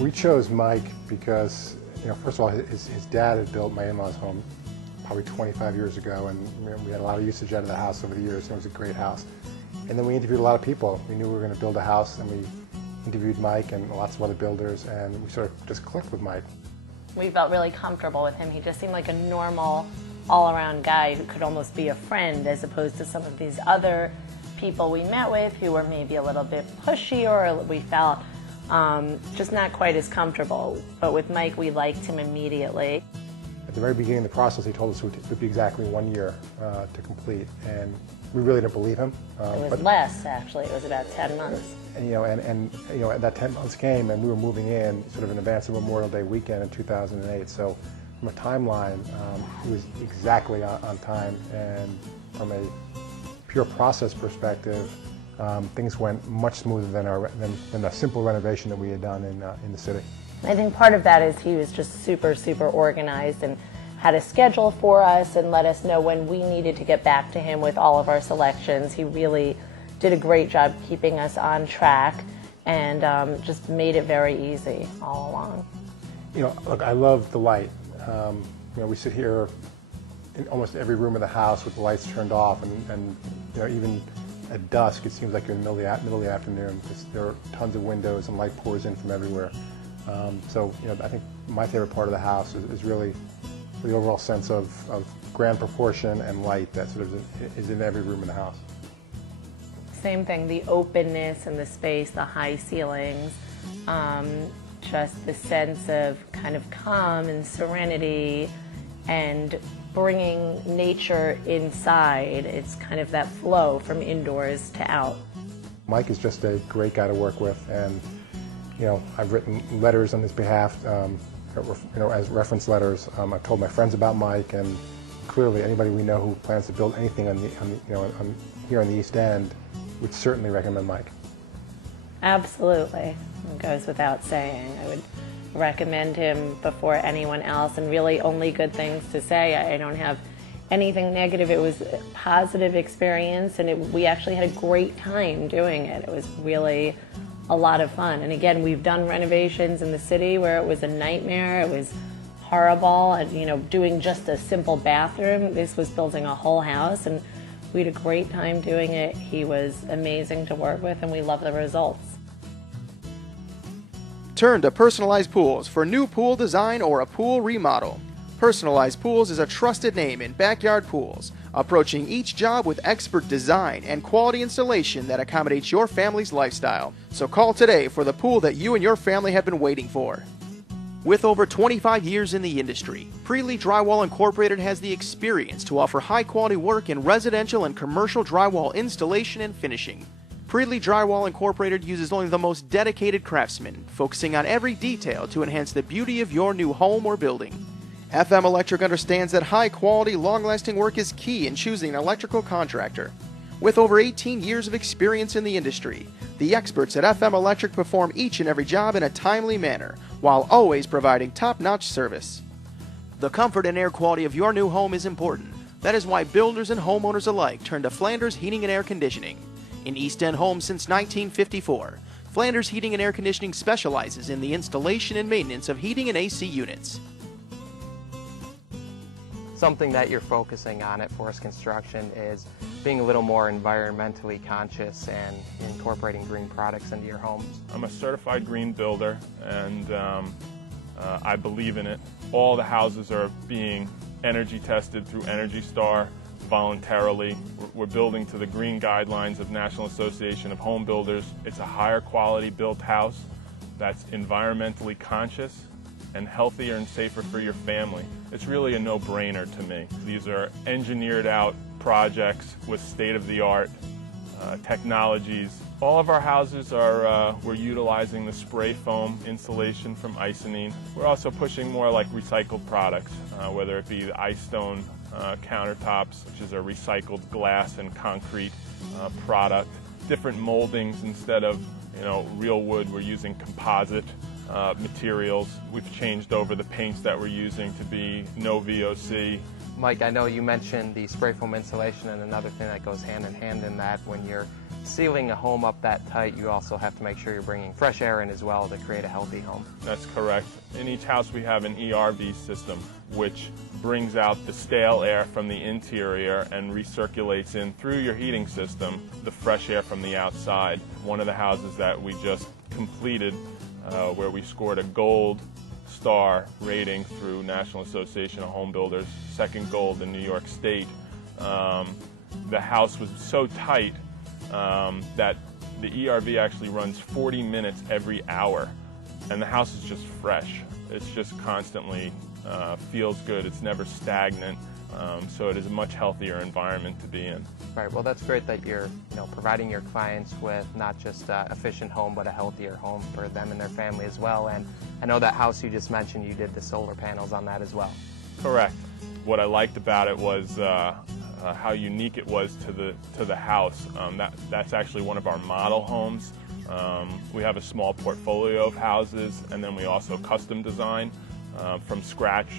We chose Mike because, first of all, his dad had built my in-laws' home probably 25 years ago, and we had a lot of usage out of the house over the years, and it was a great house. And then we interviewed a lot of people. We knew we were going to build a house, and we interviewed Mike and lots of other builders, and we sort of just clicked with Mike. We felt really comfortable with him. He just seemed like a normal, all-around guy who could almost be a friend, as opposed to some of these other people we met with who were maybe a little bit pushy, or we felt just not quite as comfortable. But with Mike, we liked him immediately. At the very beginning of the process, he told us it would be exactly 1 year to complete, and we really didn't believe him. It was less, actually. It was about 10 months. And that 10 months came, and we were moving in sort of in advance of Memorial Day weekend in 2008. So from a timeline, it was exactly on time, and from a pure process perspective, things went much smoother than a simple renovation that we had done in the city. I think part of that is he was just super, super organized and had a schedule for us and let us know when we needed to get back to him with all of our selections. He really did a great job keeping us on track and just made it very easy all along. Look, I love the light. We sit here in almost every room of the house with the lights turned off, and even at dusk, it seems like you're in the middle of the afternoon. There are tons of windows and light pours in from everywhere. So I think my favorite part of the house is really the overall sense of grand proportion and light that sort of is in every room in the house. Same thing, the openness and the space, the high ceilings, just the sense of kind of calm and serenity and bringing nature inside. It's kind of that flow from indoors to out. Mike is just a great guy to work with, and I've written letters on his behalf, as reference letters. I've told my friends about Mike, and clearly anybody we know who plans to build anything here on the East End would certainly recommend Mike. Absolutely. It goes without saying. I would recommend him before anyone else, and really only good things to say. I don't have anything negative. It was a positive experience, and we actually had a great time doing it. It was really a lot of fun. And again, we've done renovations in the city where it was a nightmare. It was horrible, and doing just a simple bathroom. This was building a whole house, and we had a great time doing it. He was amazing to work with, and we love the results. Turn to Personalized Pools for new pool design or a pool remodel. Personalized Pools is a trusted name in backyard pools, approaching each job with expert design and quality installation that accommodates your family's lifestyle. So call today for the pool that you and your family have been waiting for. With over 25 years in the industry, Preely Drywall Incorporated has the experience to offer high-quality work in residential and commercial drywall installation and finishing. Preely Drywall Incorporated uses only the most dedicated craftsmen, focusing on every detail to enhance the beauty of your new home or building. FM Electric understands that high-quality, long-lasting work is key in choosing an electrical contractor. With over 18 years of experience in the industry, the experts at FM Electric perform each and every job in a timely manner, while always providing top-notch service. The comfort and air quality of your new home is important. That is why builders and homeowners alike turn to Flanders Heating and Air Conditioning. In East End homes since 1954, Flanders Heating and Air Conditioning specializes in the installation and maintenance of heating and AC units. Something that you're focusing on at Forest Construction is being a little more environmentally conscious and incorporating green products into your homes. I'm a certified green builder, and I believe in it. All the houses are being energy tested through Energy Star voluntarily. We're building to the green guidelines of National Association of Home Builders. It's a higher quality built house that's environmentally conscious and healthier and safer for your family. It's really a no-brainer to me. These are engineered out projects with state-of-the-art technologies. All of our houses we're utilizing the spray foam insulation from Icynene. We're also pushing more like recycled products, whether it be the Icestone countertops, which is a recycled glass and concrete product. Different moldings instead of real wood, we're using composite materials. We've changed over the paints that we're using to be no VOC. Mike, I know you mentioned the spray foam insulation, and another thing that goes hand in hand in that when you're sealing a home up that tight, you also have to make sure you're bringing fresh air in as well to create a healthy home. That's correct. In each house we have an ERV system, which brings out the stale air from the interior and recirculates in through your heating system the fresh air from the outside. One of the houses that we just completed, where we scored a gold star rating through National Association of Home Builders, second gold in New York State. The house was so tight that the ERV actually runs 40 minutes every hour, and the house is just fresh. It's just constantly feels good. It's never stagnant, so it is a much healthier environment to be in. Right. Well, that's great that you're providing your clients with not just an efficient home, but a healthier home for them and their family as well. And I know that house you just mentioned, you did the solar panels on that as well. Correct. What I liked about it was how unique it was to the house. That's actually one of our model homes. We have a small portfolio of houses, and then we also custom design from scratch.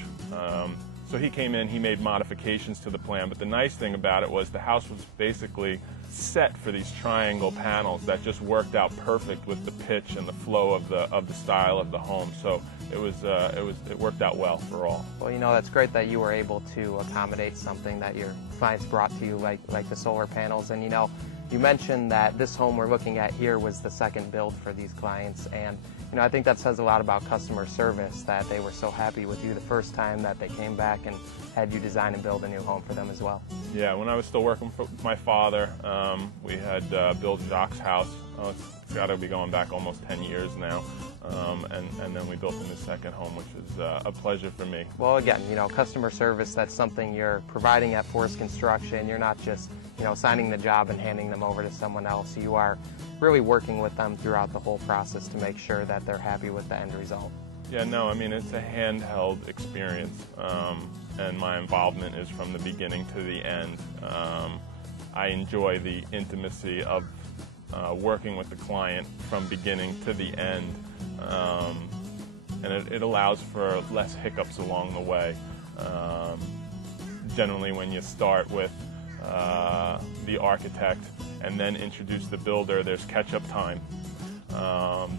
So he came in, he made modifications to the plan, but the nice thing about it was the house was basically set for these triangle panels that just worked out perfect with the pitch and the flow of the style of the home. So it worked out well for all. Well, that's great that you were able to accommodate something that your clients brought to you, like the solar panels. And you mentioned that this home we're looking at here was the second build for these clients, and I think that says a lot about customer service, that they were so happy with you the first time that they came back and had you design and build a new home for them as well. Yeah, when I was still working for my father, we had built Jacques' house. It's got to be going back almost 10 years now. And then we built him his second home, which is a pleasure for me. Well, again, customer service, that's something you're providing at Forrest Construction. You're not just, signing the job and handing them over to someone else. You are really working with them throughout the whole process to make sure that they're happy with the end result. Yeah, no, I mean, it's a handheld experience, and my involvement is from the beginning to the end. I enjoy the intimacy of working with the client from beginning to the end, and it allows for less hiccups along the way. Generally, when you start with the architect and then introduce the builder, there's catch-up time.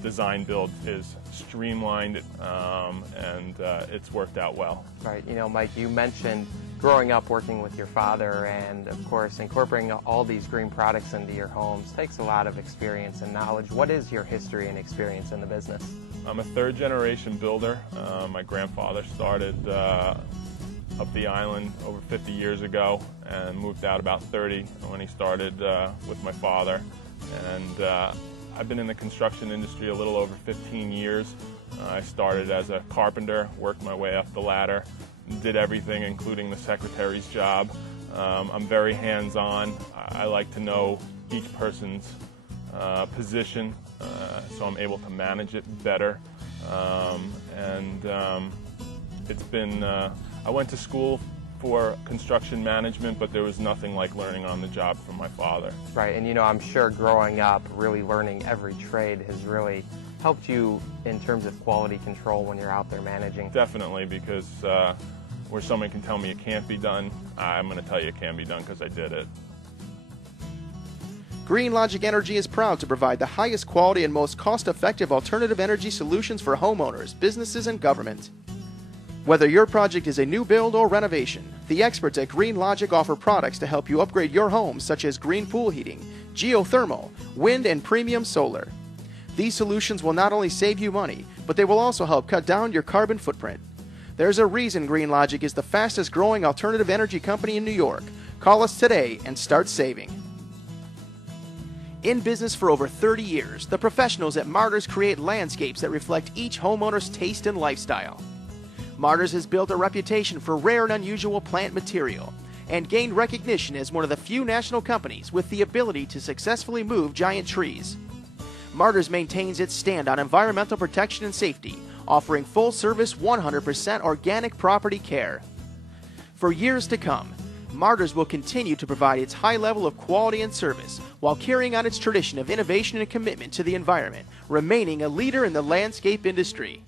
Design build is streamlined, and it's worked out well. Right. Mike, you mentioned growing up working with your father, and of course incorporating all these green products into your homes takes a lot of experience and knowledge. What is your history and experience in the business? I'm a third-generation builder. My grandfather started up the island over 50 years ago and moved out about 30 when he started with my father. And I've been in the construction industry a little over 15 years. I started as a carpenter, worked my way up the ladder, did everything including the secretary's job. I'm very hands-on. I like to know each person's position, so I'm able to manage it better. It's been, I went to school for construction management, but there was nothing like learning on the job from my father. Right, and I'm sure growing up, really learning every trade has really helped you in terms of quality control when you're out there managing. Definitely, because where someone can tell me it can't be done, I'm going to tell you it can be done because I did it. GreenLogic Energy is proud to provide the highest quality and most cost-effective alternative energy solutions for homeowners, businesses, and government. Whether your project is a new build or renovation, the experts at GreenLogic offer products to help you upgrade your home, such as green pool heating, geothermal, wind, and premium solar. These solutions will not only save you money, but they will also help cut down your carbon footprint. There's a reason GreenLogic is the fastest growing alternative energy company in New York. Call us today and start saving. In business for over 30 years, the professionals at Martyrs create landscapes that reflect each homeowner's taste and lifestyle. Martyrs has built a reputation for rare and unusual plant material and gained recognition as one of the few national companies with the ability to successfully move giant trees. Martyrs maintains its stand on environmental protection and safety, offering full-service 100% organic property care. For years to come, Martyrs will continue to provide its high level of quality and service while carrying on its tradition of innovation and commitment to the environment, remaining a leader in the landscape industry.